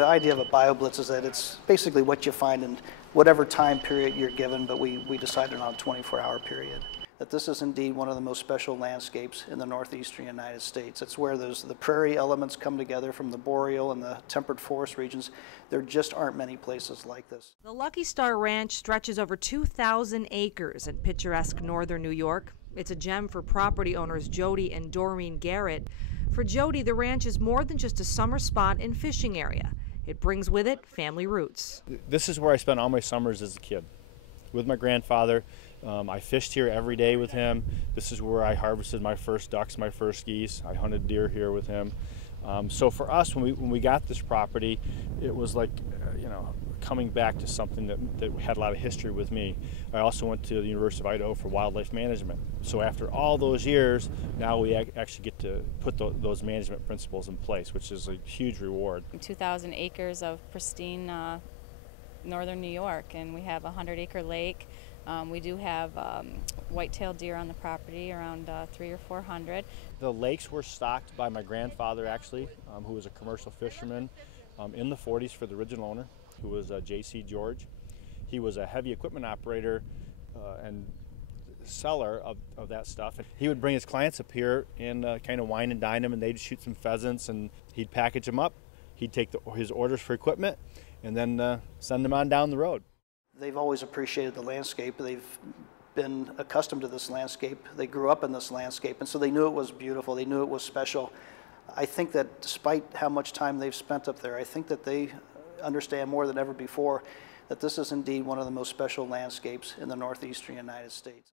The idea of a Bioblitz is that it's basically what you find in whatever time period you're given, but we decided on a 24-hour period. That this is indeed one of the most special landscapes in the northeastern United States. It's where the prairie elements come together from the boreal and the temperate forest regions. There just aren't many places like this. The Lucky Star Ranch stretches over 2,000 acres in picturesque northern New York. It's a gem for property owners Jody and Doreen Garrett. For Jody, the ranch is more than just a summer spot and fishing area. It brings with it family roots. This is where I spent all my summers as a kid, with my grandfather. I fished here every day with him. This is where I harvested my first ducks, my first geese. I hunted deer here with him. So for us, when we got this property, it was like, coming back to something that had a lot of history with me. I also went to the University of Idaho for wildlife management. So after all those years, now we actually get to put those management principles in place, which is a huge reward. 2,000 acres of pristine northern New York, and we have a 100-acre lake. We do have white-tailed deer on the property, around 300 or 400. The lakes were stocked by my grandfather, actually, who was a commercial fisherman in the 40s for the original owner, who was J.C. George. He was a heavy equipment operator and seller of that stuff. And he would bring his clients up here and kind of wine and dine them, and they'd shoot some pheasants, and he'd package them up. He'd take his orders for equipment and then send them on down the road. They've always appreciated the landscape. They've been accustomed to this landscape. They grew up in this landscape, and so they knew it was beautiful. They knew it was special. I think that despite how much time they've spent up there, I think that they understand more than ever before that this is indeed one of the most special landscapes in the northeastern United States.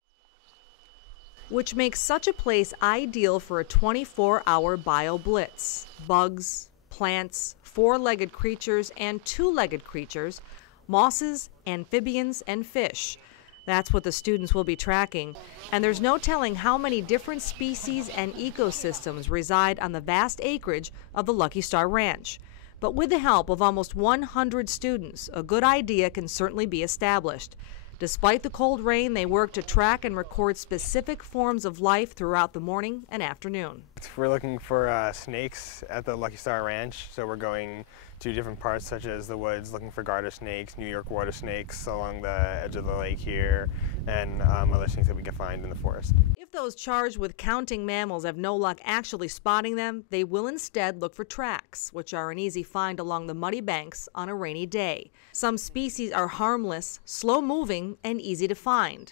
Which makes such a place ideal for a 24-hour Bioblitz. Bugs, plants, four-legged creatures and two-legged creatures, mosses, amphibians, and fish. That's what the students will be tracking. And there's no telling how many different species and ecosystems reside on the vast acreage of the Lucky Star Ranch. But with the help of almost 100 students, a good idea can certainly be established. Despite the cold rain, they work to track and record specific forms of life throughout the morning and afternoon. We're looking for snakes at the Lucky Star Ranch, so we're going to different parts such as the woods, looking for garter snakes, New York water snakes along the edge of the lake here, and other snakes that we can find in the forest. If those charged with counting mammals have no luck actually spotting them, they will instead look for tracks, which are an easy find along the muddy banks on a rainy day. Some species are harmless, slow-moving, and easy to find.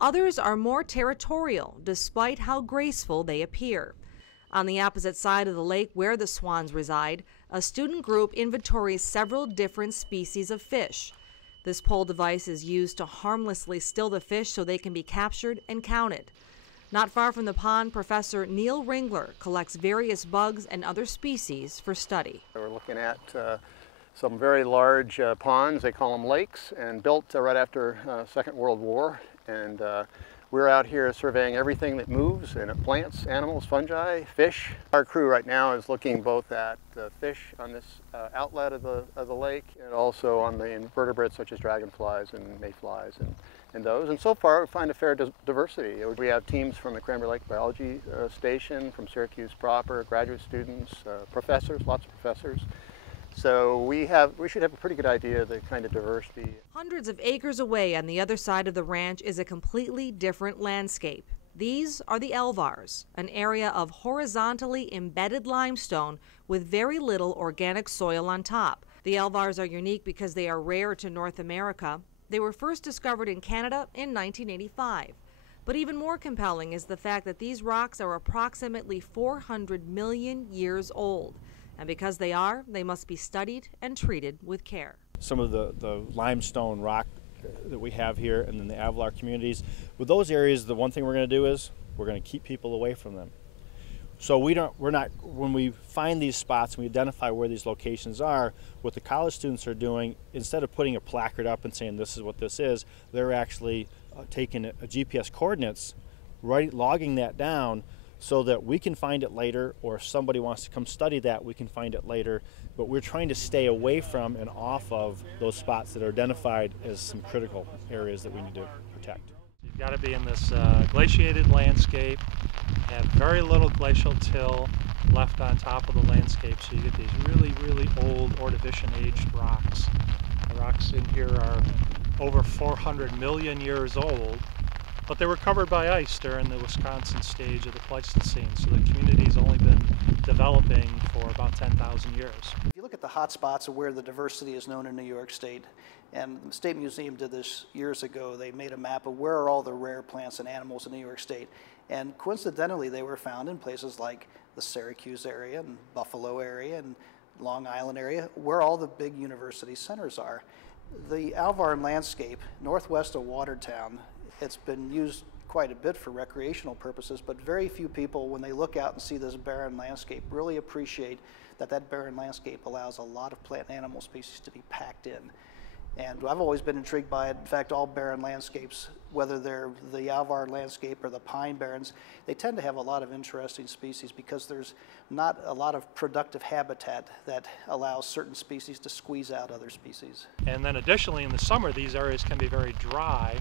Others are more territorial, despite how graceful they appear. On the opposite side of the lake where the swans reside, a student group inventories several different species of fish. This pole device is used to harmlessly still the fish so they can be captured and counted. Not far from the pond, Professor Neil Ringler collects various bugs and other species for study. We're looking at some very large ponds, they call them lakes, and built right after Second World War. And we're out here surveying everything that moves, and plants, animals, fungi, fish. Our crew right now is looking both at fish on this outlet of the lake, and also on the invertebrates such as dragonflies and mayflies and those. And so far we find a fair diversity. We have teams from the Cranberry Lake Biology Station, from Syracuse proper, graduate students, professors, lots of professors. So we should have a pretty good idea of the kind of diversity. Hundreds of acres away on the other side of the ranch is a completely different landscape. These are the Elvars, an area of horizontally embedded limestone with very little organic soil on top. The Elvars are unique because they are rare to North America. They were first discovered in Canada in 1985. But even more compelling is the fact that these rocks are approximately 400 million years old. And because they are, they must be studied and treated with care. Some of the limestone rock that we have here and then the Avalar communities, with those areas, the one thing we're going to do is we're going to keep people away from them. So when we find these spots and we identify where these locations are, what the college students are doing, instead of putting a placard up and saying this is what this is, they're actually taking a GPS coordinates, logging that down, so that we can find it later, or if somebody wants to come study that, we can find it later. But we're trying to stay away from and off of those spots that are identified as some critical areas that we need to protect. You've got to be in this glaciated landscape, have very little glacial till, left on top of the landscape, so you get these really, really old Ordovician-aged rocks. The rocks in here are over 400 million years old, but they were covered by ice during the Wisconsin stage of the Pleistocene, so the community's only been developing for about 10,000 years. If you look at the hot spots of where the diversity is known in New York State, and the State Museum did this years ago, they made a map of where are all the rare plants and animals in New York State, and coincidentally they were found in places like the Syracuse area and Buffalo area and Long Island area, where all the big university centers are. The Alvar landscape, northwest of Watertown, it's been used quite a bit for recreational purposes, but very few people, when they look out and see this barren landscape, really appreciate that that barren landscape allows a lot of plant and animal species to be packed in. And I've always been intrigued by it. In fact, all barren landscapes, whether they're the Alvar landscape or the pine barrens, they tend to have a lot of interesting species because there's not a lot of productive habitat that allows certain species to squeeze out other species. And then additionally, in the summer, these areas can be very dry.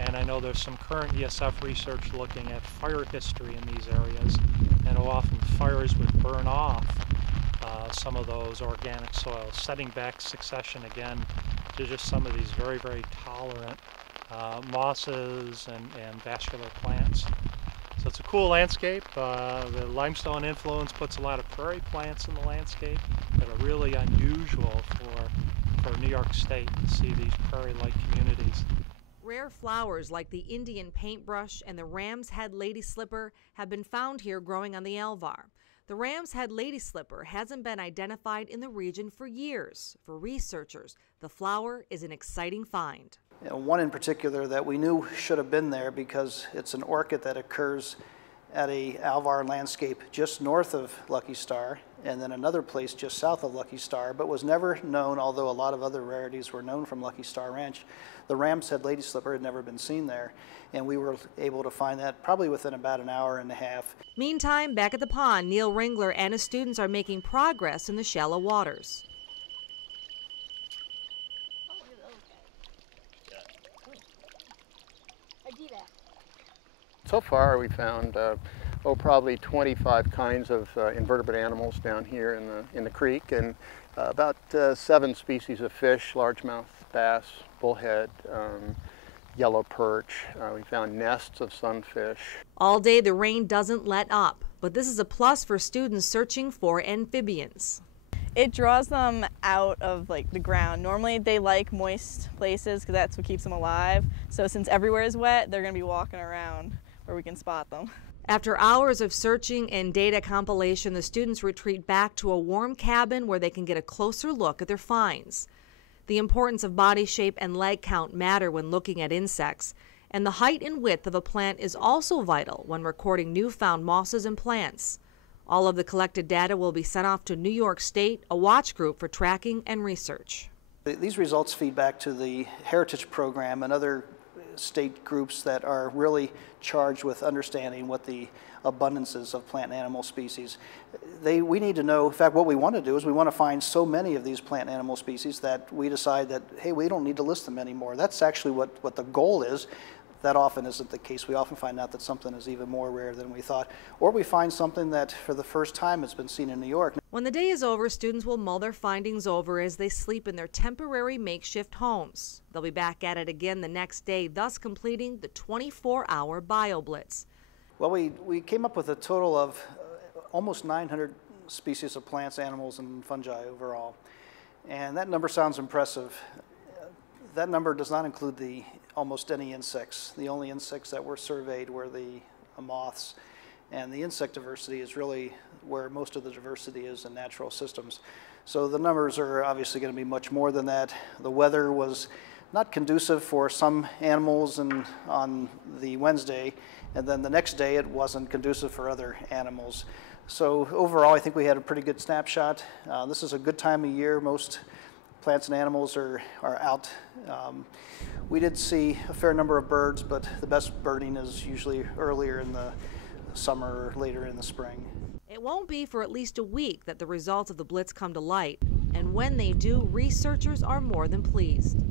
And I know there's some current ESF research looking at fire history in these areas, and how often fires would burn off some of those organic soils, setting back succession again to just some of these very, very tolerant mosses and vascular plants. So it's a cool landscape. The limestone influence puts a lot of prairie plants in the landscape that are really unusual for New York State to see these prairie-like communities. Rare flowers like the Indian paintbrush and the ram's head lady slipper have been found here growing on the Alvar. The ram's head lady slipper hasn't been identified in the region for years. For researchers, the flower is an exciting find. One in particular that we knew should have been there because it's an orchid that occurs at a Alvar landscape just north of Lucky Star, and then another place just south of Lucky Star, but was never known, although a lot of other rarities were known from Lucky Star Ranch. The ram's head lady slipper had never been seen there, and we were able to find that probably within about an hour and a half. Meantime, back at the pond, Neil Ringler and his students are making progress in the shallow waters. So far we found probably 25 kinds of invertebrate animals down here in the creek, and about 7 species of fish, largemouth bass, bullhead, yellow perch. We found nests of sunfish. All day the rain doesn't let up, but this is a plus for students searching for amphibians. It draws them out of the ground. Normally they like moist places because that's what keeps them alive. So since everywhere is wet, they're going to be walking around where we can spot them. After hours of searching and data compilation, the students retreat back to a warm cabin where they can get a closer look at their finds. The importance of body shape and leg count matter when looking at insects, and the height and width of a plant is also vital when recording newfound mosses and plants. All of the collected data will be sent off to New York State, a watch group for tracking and research. These results feed back to the Heritage Program and other state groups that are really charged with understanding what the abundances of plant and animal species. We need to know, in fact, what we want to do is we want to find so many of these plant and animal species that we decide that, hey, we don't need to list them anymore. That's actually what the goal is. That often isn't the case. We often find out that something is even more rare than we thought, or we find something that for the first time has been seen in New York. When the day is over, students will mull their findings over as they sleep in their temporary makeshift homes. They'll be back at it again the next day, thus completing the 24-hour Bioblitz. Well, we came up with a total of almost 900 species of plants, animals, and fungi overall. And that number sounds impressive. That number does not include almost any insects. The only insects that were surveyed were the moths. And the insect diversity is really where most of the diversity is in natural systems. So the numbers are obviously going to be much more than that. The weather was not conducive for some animals on the Wednesday, and then the next day it wasn't conducive for other animals. So overall, I think we had a pretty good snapshot. This is a good time of year. Most plants and animals are out. We did see a fair number of birds, but the best birding is usually earlier in the summer or later in the spring. It won't be for at least a week that the results of the Blitz come to light, and when they do, researchers are more than pleased.